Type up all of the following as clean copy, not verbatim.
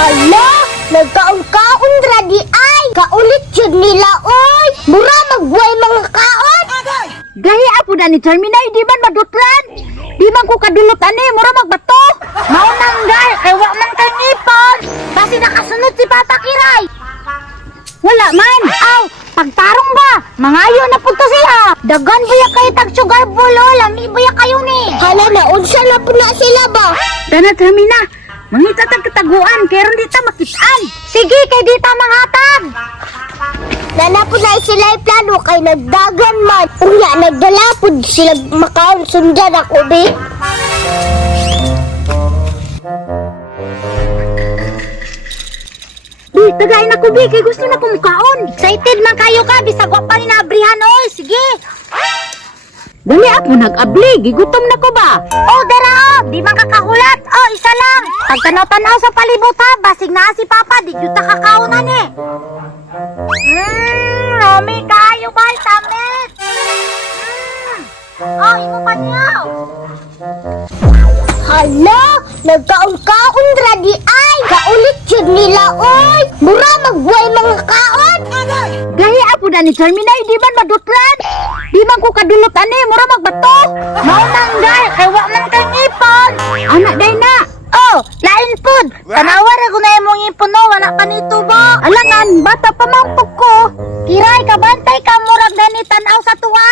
Ala, nagkaon-kaon ra di ay. Kaulit yun nila oy. Mura magbuhay mga kaon. Gahi apo na ni Charminay, di man madutlan. Di man ko kadulot ani, mura magbato. Maunang gay, kay wa man kay ngipon. Basi nakasunod si Papa Kiray. Wala man. Aw, pagtarong ba? Mangayo na punto siya. Dagan buya kay tag sugar bulo, lami buya kayo ni. Hala na, unsa na po na sila ba? Dana Termina, mangita tag kataguan, kayron di ta makitaan. Sige, kay di ta mangatag. Nana po na sila plano kay nagdagan man. Unya, nagdala po sila makaon sundan ako be. Di, tagay na ko, Bi, kay gusto na kumukaon. Excited man kayo ka, bisag wa pa ni naabrihan, oy. Sige. Dali apo, nag-abli. Gigutom na ko ba? Oh, dara, di man kakahulat. Oh, isa lang. Pagtanaw-tanaw sa palibot ha, basig na si Papa, di yun ta kakaunan eh. Mami, kayo ba? Tamit. Oh, imo pa niyo. Hala, nagkaon-kaon ra di ay. Kaulit yun nila oy. Mura magbuhay mga kaon. Gahi apo na ni Charminay, di man madutlan. Di man ko kadulot ani, mura magbato. Maunang gay, kay wa man kay ngipon. Anak day na. Oh, lain pud. Tanawa ra ko na imong ngipon no, wala pa nito ba? Alangan, bata pa mampog ko. Kiray, kabantay ka murag gani tanaw sa tuwa.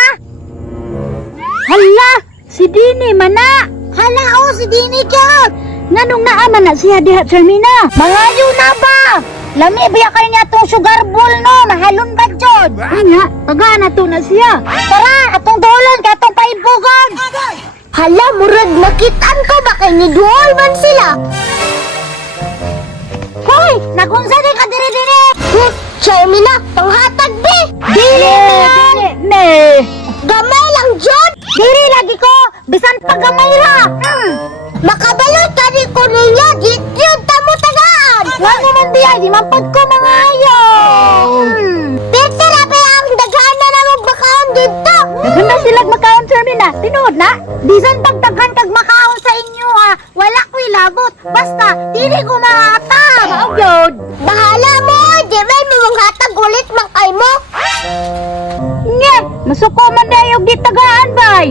Hala, si Dini mana. Hala, oh, si Dini ka. Nganong naaman na siya diha, Charmina? Mangayo na ba? Lami biya kayo niya itong sugar bowl, no? Mahalon ba, Jod? Nga, taga na to na siya. Tara, atong dolon, katong paibugon. Hala, murag nakitaan ko ba kay niduol man sila? Hoy, nagunsa di ka diri-diri. Charmina, panghatag be. Dili, ne. Gamay lang Jod. Diri lagi ko, bisan pagamay ra. Makabalot ka di ko ninyo, yun tamo tagaan. Nga naman diya, di mampad ko mga ayaw. Pete na pa ang dagaan na namang bakaon dito. Naganda sila makaon, Charmina. Tinuod na, bisan pagtaghan kag makaon sa inyo ha, wala ko'y labot. Basta, dili ko mahatag. Maogyod. Bahala mo, di ba mo hatag ulit mang kay mo? Nye, masuko man na yung ditagaan, bay.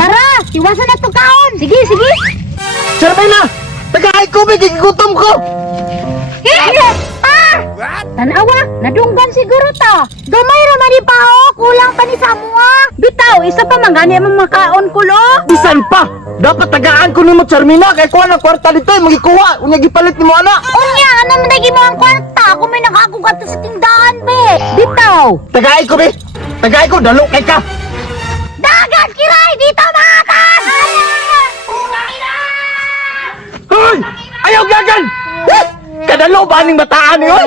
Tara, iwasan na to kaon. Sige, sige. Charmina! Tagaay ko, may gigutom ko! Tanawa, nadunggan siguro to. Gamay raman ni Pao, kulang pa ni Samua. Bitaw, isa pa mangani ang makaon ko lo. Bisan pa! Dapat tagaan ko nimo, Charmina! Kaya kuha ng kwarta dito, magikuha! Unya gipalit ni mo, anak! Unya, ano man naging mo ang kwarta? Kung may nakakugat sa tindahan, be. Bitaw. Tagaay ko, be! Tagaay ko, dalo kay ka! Dagat, Kiray! Dito makatan! Hoy! Ayaw gagan! Kadalo ba ning bataan ni, hoy?